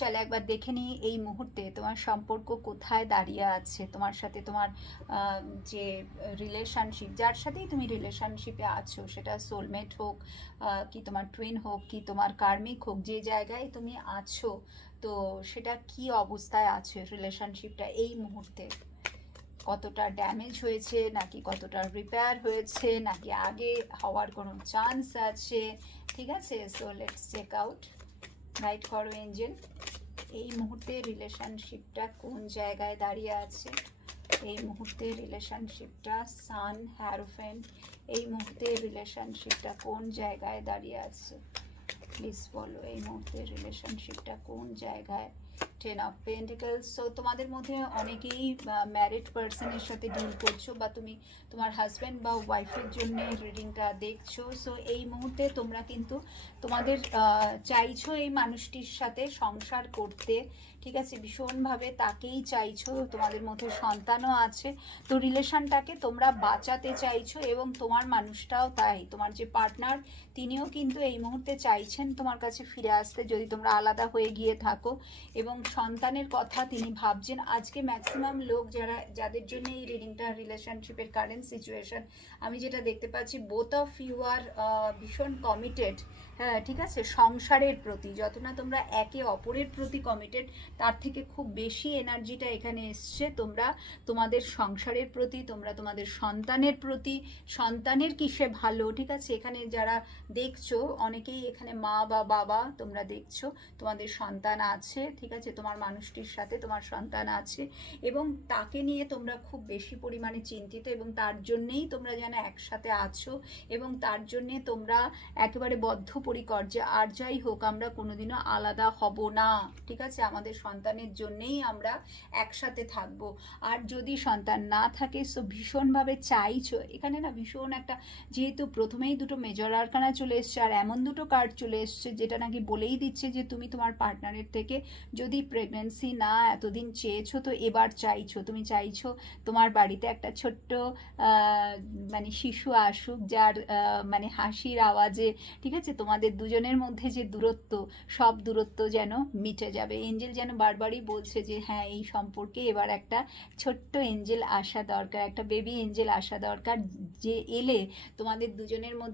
চলো একবার দেখে নিই এই মুহূর্তে তোমার সম্পর্ক কোথায় দাঁড়িয়ে আছে। তোমার সাথে তোমার যে রিলেশনশিপ, যার সাথেই তুমি রিলেশনশিপে আছো, সেটা সোলমেট হোক, কি তোমার টুইন হোক, কি তোমার কার্মিক হোক, যে জায়গায় তুমি আছো, তো সেটা কি অবস্থায় আছে রিলেশনশিপটা এই মুহূর্তে। কতটা ড্যামেজ হয়েছে, নাকি কতটা রিপেয়ার হয়েছে, নাকি আগে হওয়ার কোনো চান্স আছে। ঠিক আছে, so let's check out. Guide করো এঞ্জেল, এই মুহূর্তে রিলেশনশিপটা কোন জায়গায় দাঁড়িয়ে আছে। এই মুহূর্তে রিলেশনশিপটা সান হ্যারোফেন্ট, এই মুহূর্তে রিলেশনশিপটা কোন জায়গায় দাঁড়িয়ে আছে। প্লিজ বলো এই মুহূর্তে রিলেশনশিপটা কোন জায়গায়। 10 অফ পেন্টিকলস। সো তোমাদের মধ্যে অনেকেই ম্যারিড পার্সনের সাথে ডিল করছো, বা তুমি তোমার হাজব্যান্ড বা ওয়াইফের জন্য রিডিংটা দেখছো। সো এই মুহূর্তে তোমরা কিন্তু তোমাদের চাইছো এই মানুষটির সাথে সংসার করতে। ঠিক আছে, ভীষণভাবে তাকেই চাইছো, তোমাদের মধ্যে সন্তানও আছে। তো রিলেশনটাকে তোমরা বাঁচাতে চাইছো, এবং তোমার মানুষটাও তাই, তোমার যে পার্টনার তিনিও কিন্তু এই মুহূর্তে চাইছেন তোমার কাছে ফিরে আসতে, যদি তোমরা আলাদা হয়ে গিয়ে থাকো। এবং সন্তানের কথা তিনি ভাবছেন। আজকে ম্যাক্সিমাম লোক যাদের জন্য এই রিডিংটা, রিলেশনশিপের কারেন্ট সিচুয়েশন, আমি যেটা দেখতে পাচ্ছি, বোথ অফ ইউ আর ভীষণ কমিটেড। হ্যাঁ, ঠিক আছে, সংসারের প্রতি যত না তোমরা একে অপরের প্রতি কমিটেড, তার থেকে খুব বেশি এনার্জিটা এখানে এসছে তোমরা তোমাদের সংসারের প্রতি, তোমরা তোমাদের সন্তানের প্রতি। সন্তানের কিসে ভালো, ঠিক আছে, এখানে যারা দেখছো অনেকেই এখানে মা বা বাবা তোমরা দেখছো, তোমাদের সন্তান আছে। ঠিক আছে, তোমার মানুষটির সাথে তোমার সন্তান আছে, এবং তাকে নিয়ে তোমরা খুব বেশি পরিমাণে চিন্তিত, এবং তার জন্যেই তোমরা যেন একসাথে আছো, এবং তার জন্যে তোমরা একেবারে বদ্ধপরিকর যে আর যাই হোক আমরা কোনোদিনও আলাদা হব না। ঠিক আছে, আমাদের সন্তানের জন্যেই আমরা একসাথে থাকব। আর যদি সন্তান না থাকে, সো ভীষণভাবে চাইছো এখানে না, ভীষণ একটা, যেহেতু প্রথমেই দুটো মেজর আরকানা চলে এসছে, আর এমন দুটো কার্ড চলে এসছে যেটা নাকি বলেই দিচ্ছে যে তুমি তোমার পার্টনারের থেকে যদি প্রেগনেন্সি না এতদিন চেয়েছো, তো এবার চাইছো, তুমি চাইছো তোমার বাড়িতে একটা ছোট্ট মানে শিশু আসুক, যার মানে হাসির আওয়াজে, ঠিক আছে, তোমাদের দুজনের মধ্যে যে দূরত্ব, সব দূরত্ব যেন মিটে যাবে। এঞ্জেল যেন বারবারই বলছে যে হ্যাঁ, এই সম্পর্কে এবার একটা ছোট্ট এঞ্জেল আসা দরকার, একটা বেবি এঞ্জেল আসা দরকার, যে এলে তোমাদের দুজনের মধ্যে